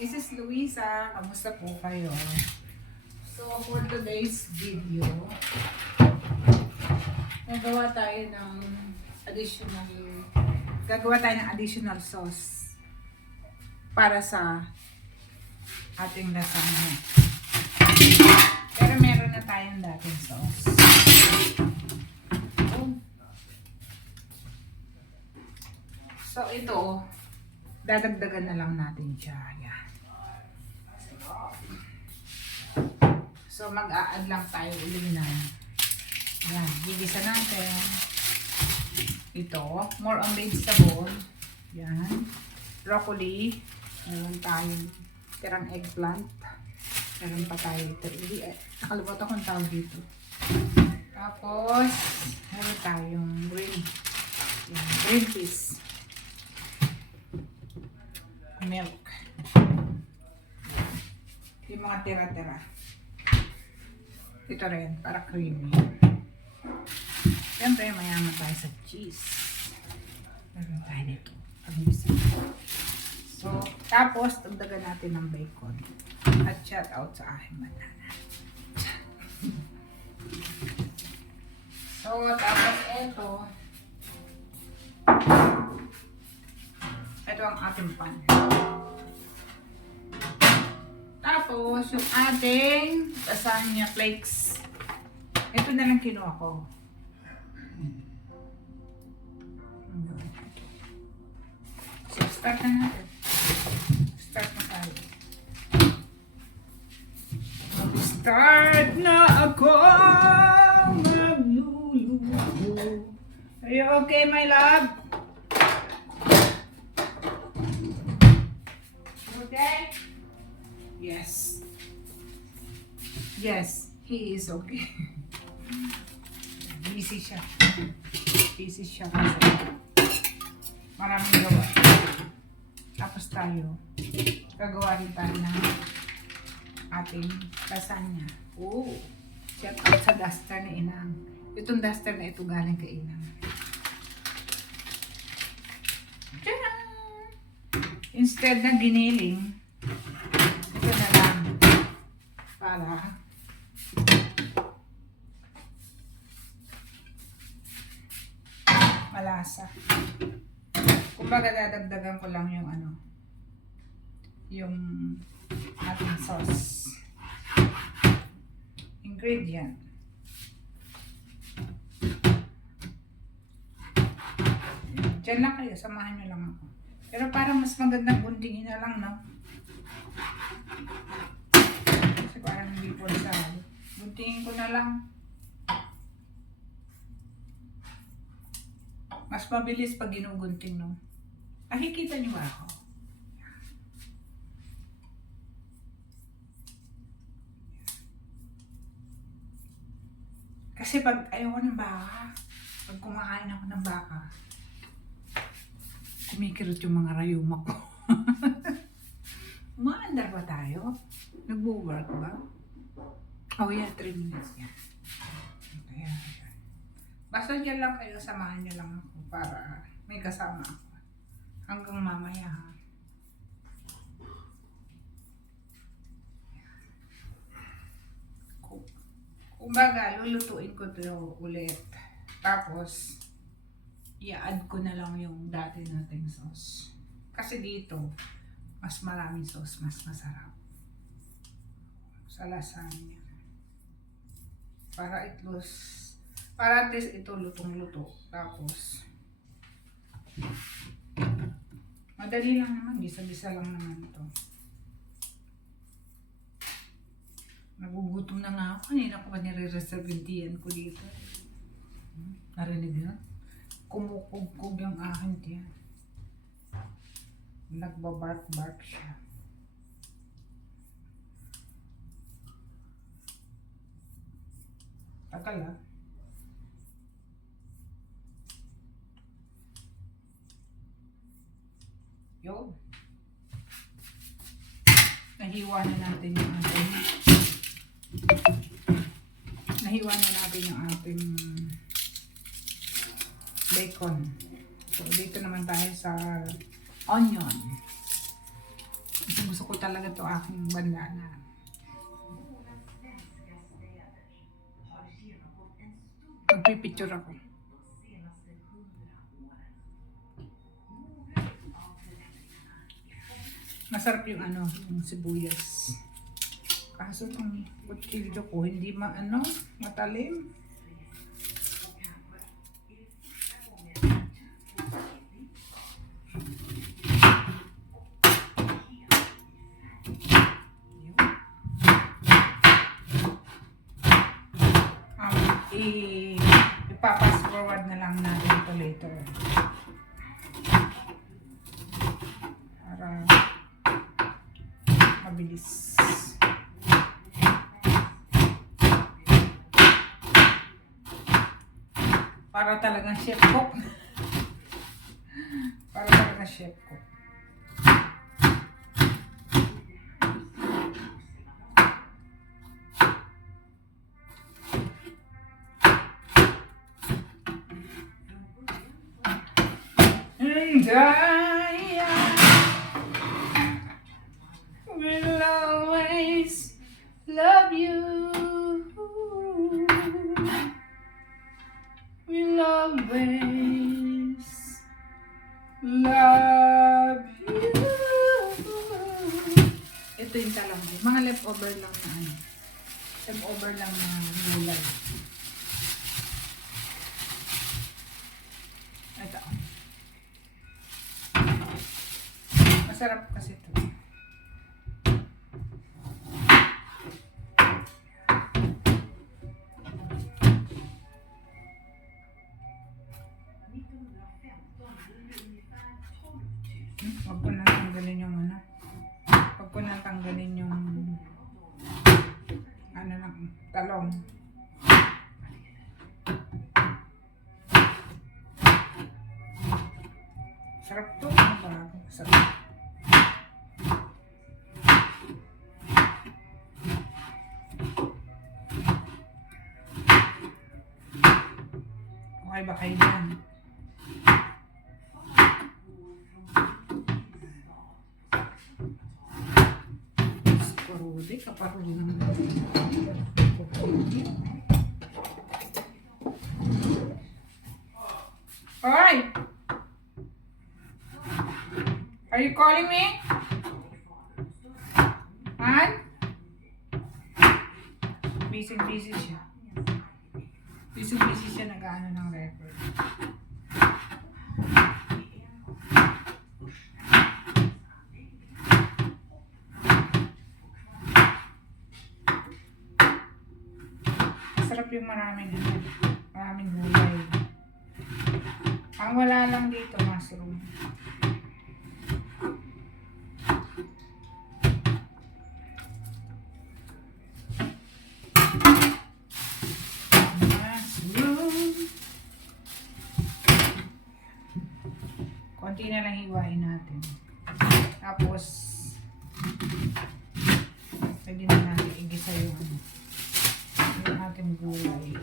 This is Luisa. Kamusta po kayo? So, for today's video, gagawa tayo ng additional sauce para sa ating lasagna. Pero meron na tayong dating sauce. So, ito, dadagdagan na lang natin siya. Yan. So, mag-a-add lang tayo ulit na. Yan. Gigisa natin. Ito. More on vegetable. Yan. Broccoli. Meron tayong tirang eggplant. Meron pa tayo ito. Nakalimutan kong tawag dito. Tapos, meron tayong green peas. Milk. Yung mga tira-tira. Ito rin, para creamy. Siyempre, mayaman tayo sa cheese. Meron tayo nito. So, tapos, dagdagan natin ng bacon. At shout out sa aking banana. So, tapos ito. Ito ang ating pan. Tapos, yung ating lasagna flakes. Ito na lang kinuha ko. So, start na natin. Start na tayo. Start na ako magluluto. Are you okay, my love? Okay? Yes. Yes, he is okay. Busy siya. Busy siya kasi maraming gawa. Tapos tayo, gagawa rin tayo ng ating lasagna. Oh, shout out sa duster ni Inang. Itong duster na ito galing kay Inang. Tcharam! Instead na giniling, ito na lang para malasa. Kumbaga dadagdagan ko lang yung yung ating sauce ingredient. Diyan lang kayo, samahan nyo lang ako. Pero parang mas magandang guntingin na lang, no? Kasi parang hindi po sa guntingin ko na lang. Mas mabilis pag ginugunting, no? Nakikita nyo ba ako? Kasi pag ayoko ng baka, pag kumakain ako ng baka, kumikirot yung mga rayuma ko. Umaandar ba tayo? Nagbo-work ba? Oh yeah, 3 minutes yan. Ayan. Basta dyan lang kayo, samahan nyo lang ako para may kasama ako. Hanggang mamaya ha. Kumbaga, lulutuin ko ito ulit. Tapos, i-add ko na lang yung dati nating sauce. Kasi dito, mas maraming sauce, mas masarap. Sa lasagna. Para at least ito lutong-luto. Tapos, madali lang naman, gisa-gisa lang naman ito. Nagugutom na nga ako. Kanina ko pa nire-reserve yung tiyan ko dito. Narinig na? Kumukog-kog yung aking tiyan. Nagbabark-bark siya. Tagal ah. Yo. Nahiwa na natin yung ating bacon. So, dito naman tayo sa onion. Gusto ko talaga talaga to aking bandana. Magpipicture ako. Masarap yung ano, yung sibuyas. Kaso itong kutsilyo ko, hindi matalim. Ipapass forward na lang natin ito later. Para mabilis. Para talagang chef cook. Para talagang chef cook. I will always love you. Will always love you. Ito yung talambi. Mga leftover lang na ano. Leftover lang na gulay. Ito. Masarap kasi ito. Huwag ko na tanggalin yung ano. Huwag ko na tanggalin yung ano ng talong. Sarap to. Ano ba? Sarap. Okay ba kayo yan? Parudi, kaparudi naman. Alright! Are you calling me? Han? Busy siya. Busy siya nag-ano ng record. Masarap yung maraming gulay. Ang wala lang dito, mushroom. Konti na lang hiwain natin. Tapos, pwede na natin igisa yung ating gulay.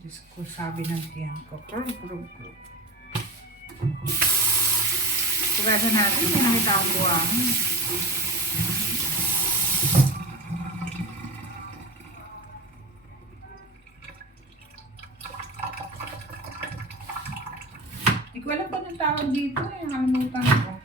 Diyos ko, sabi ng tiyan ko. Tugasan natin, may nakita akong buwangin. Hindi ko alam pa ng tawag dito eh. Nakalimutan ko.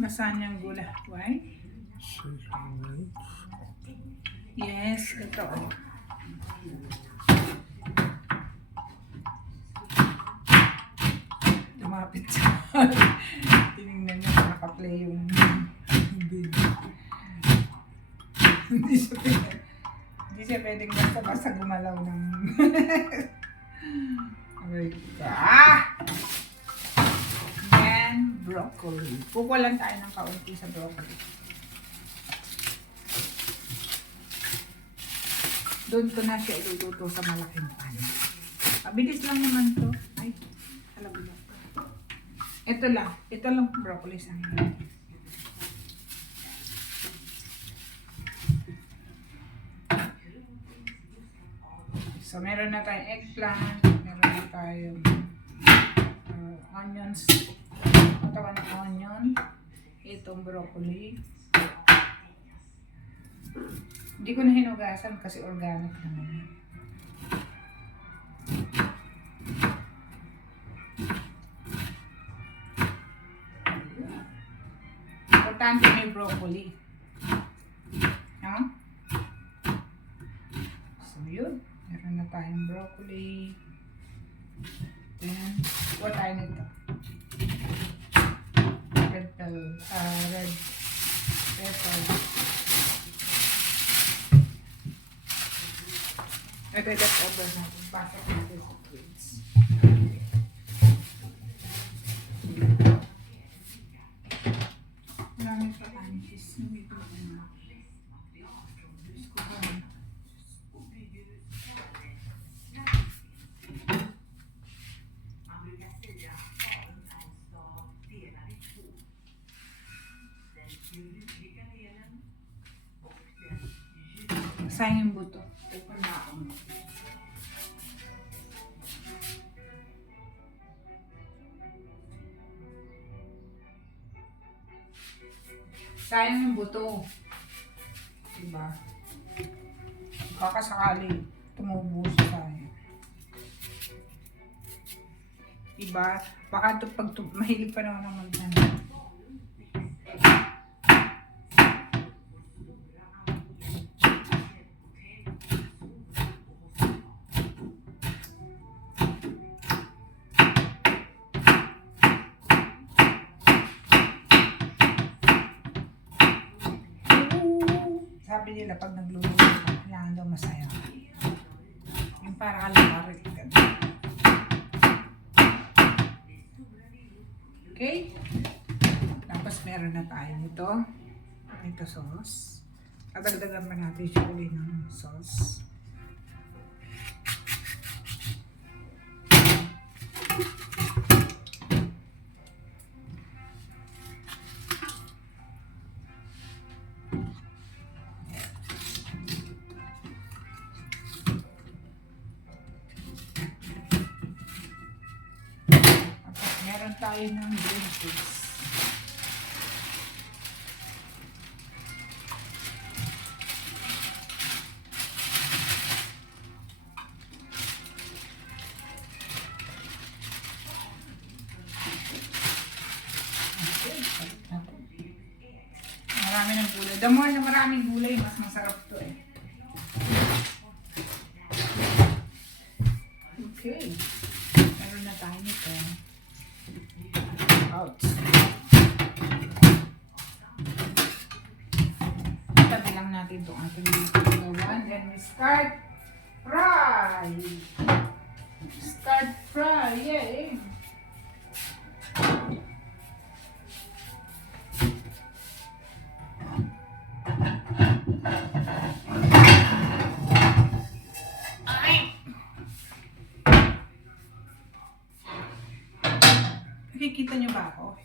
Nasaan yung gula? Why? Yes, ito. Lumapit siya. Tinignan niya kung naka-play yung video. Hindi siya pwedeng basta-basta gumalaw ng aray ka. And broccoli. Kukulan tayo ng kaunti sa broccoli. Doon ko na siya iluluto sa malaking pan. Mabilis lang naman to. Ay, alam mo. Ito lang broccoli sa akin. So, meron na tayong eggplant, meron na tayong onions, katawan ng onion, itong broccoli. Hindi ko na hinugasan kasi organic naman yan. Importante may broccoli. No? So, yun. Meron na tayong broccoli. Then, what tayo nito? Red pepper. Ito yung leftover natin. Pasok natin sa fridge. Maraming pa-antis. Hindi ko na. Diyos ko ba? Sayang yung buto. Open na ako. Sayang yung buto. Diba? Baka sakali tumubo siya sayang. Diba? Baka pag mahilig pa naman ang magtanong. Sabi nila pag nagluluto ka, kailangan daw masaya. Yung para kalakarit ka. Okay? Tapos meron na tayo nito. Ito sauce. Kadagdagan pa natin siya ulit ng sauce. Meron tayo ng green peas. Marami ng gulay. The more na maraming gulay, mas masarap to eh. Okay. Meron na tayo nito. Ouch. Tabi lang natin itong ating gawan. Then we start fry. Start fry. Yay! Nakikita nyo ba ako?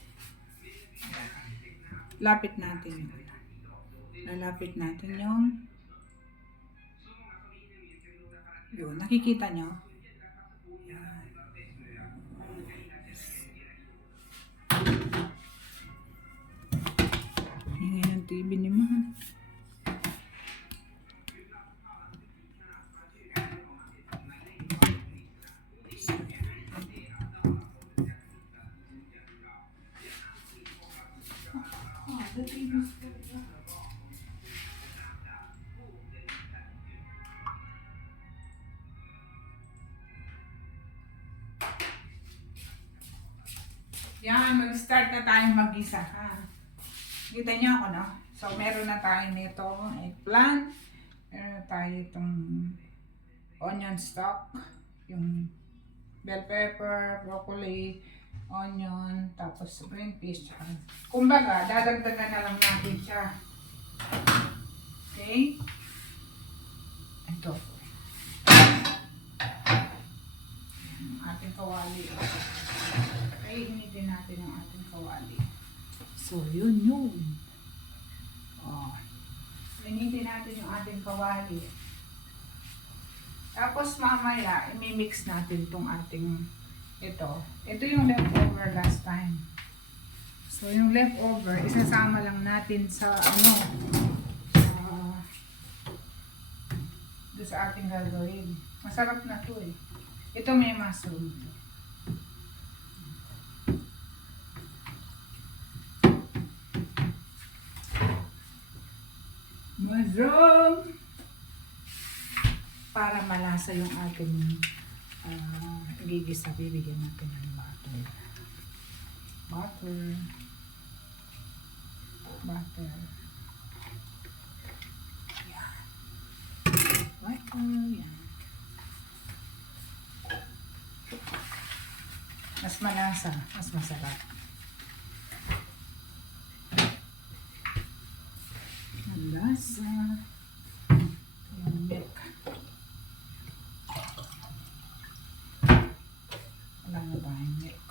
Lapit natin yun. Lalapit natin yun. Nakikita nyo? Yan. Ingay ng TV ni Mahal. Yan, mag-start na tayong mag-isa. Kita niyo ako, no? So, meron na tayo nito, eggplant. Meron na tayo itong onion stock. Yung bell pepper, broccoli, onion, tapos green peas. Kumbaga, dadagdagan na lang natin siya. Okay? Ito. Ang ating kawali. Okay, hinitin natin ang ating kawali. So, yun. Oh. Hinitin natin yung ating kawali. Tapos mamaya, imimix natin itong ating ito. Ito yung leftover last time. So yung leftover, isasama lang natin sa ano, doon sa ating gagawin. Masarap na to eh. Ito may mushroom. Mushroom! Para malasa yung ating gigisa, bibigyan natin ng butter. Butter. Butter. Yan. Butter. Yan. Mas malasa, mas masarap. Ang lasa. Yung milk. Wala na ba yung milk?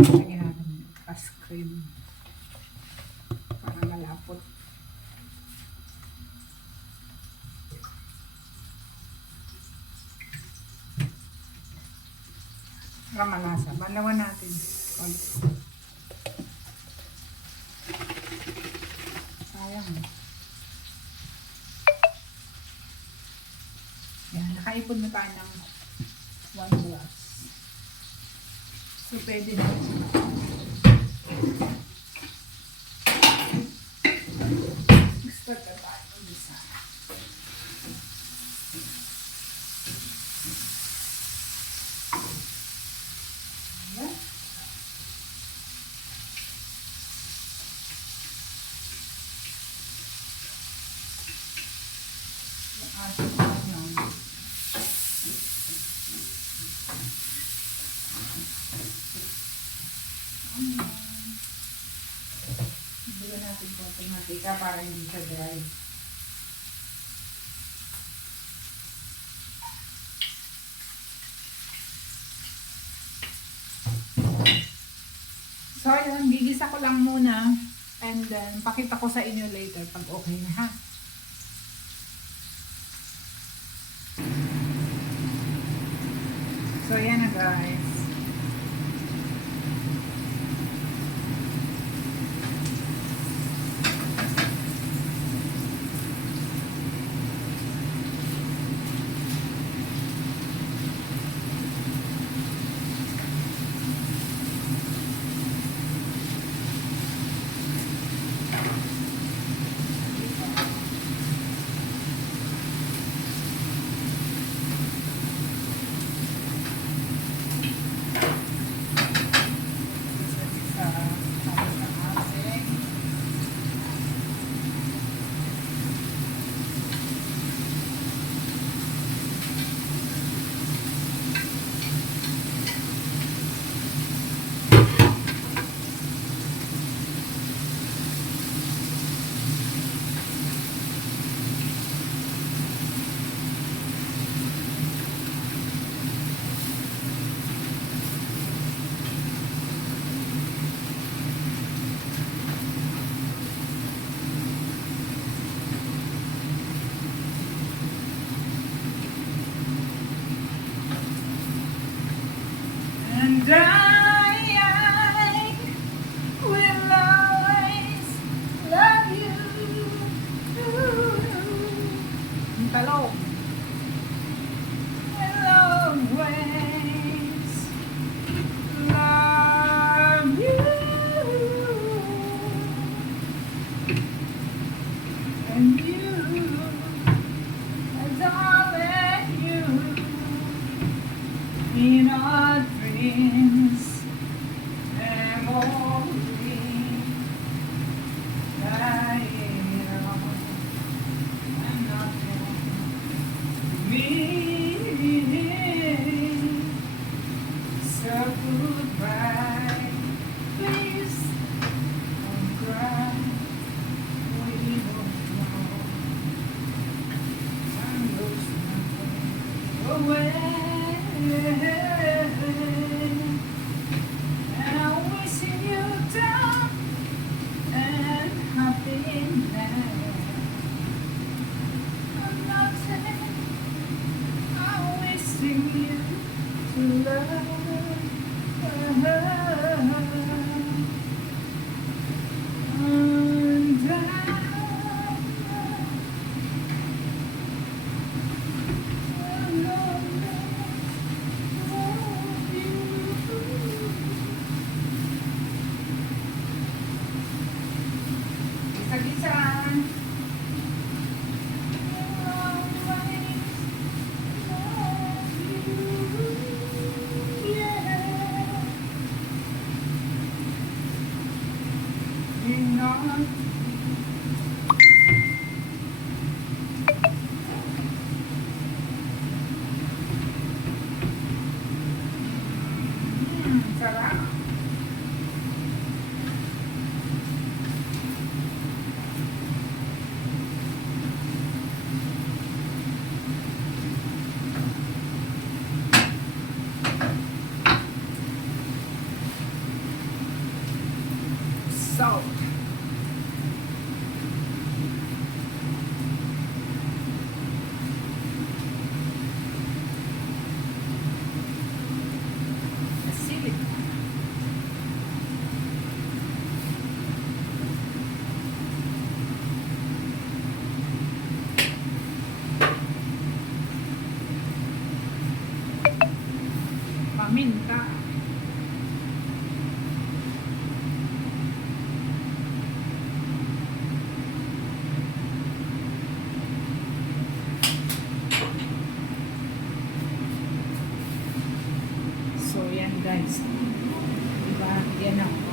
Lagyan natin yung ice cream. Para malapot. Para malasa. Balawan natin. Sayang. Yan. Nakaipon na tayo ng 1 glass. So, pwede na. Start na tayo ng isa. Ayan. Yung ating ano. Bigyan natin po itong mantika para hindi siya dry. So, ayan, gigisa ko lang muna and then pakita ko sa inyo later pag okay na ha. So, ayan na guys. And I will always love you. Yung talong. Will always love you. And you, darling, you, in our dreams, memory, dying on, and nothing meaning. So goodbye, please don't cry. We don't know. Time goes away. And I'm wishing you down and happiness. I'm guys. Diba? Yan ako.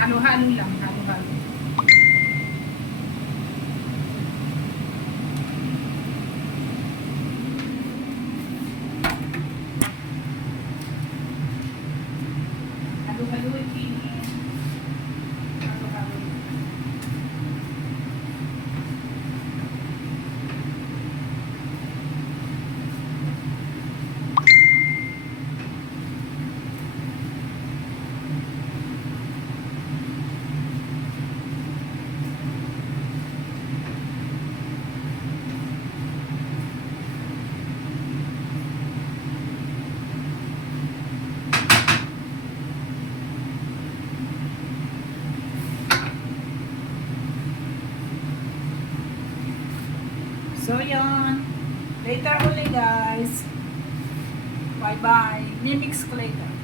Halo-halo lang, halo-halo. Halo-halo, Pinin. Halo-halo. So, yun. Later ulit, guys. Bye-bye. Mimix ko later.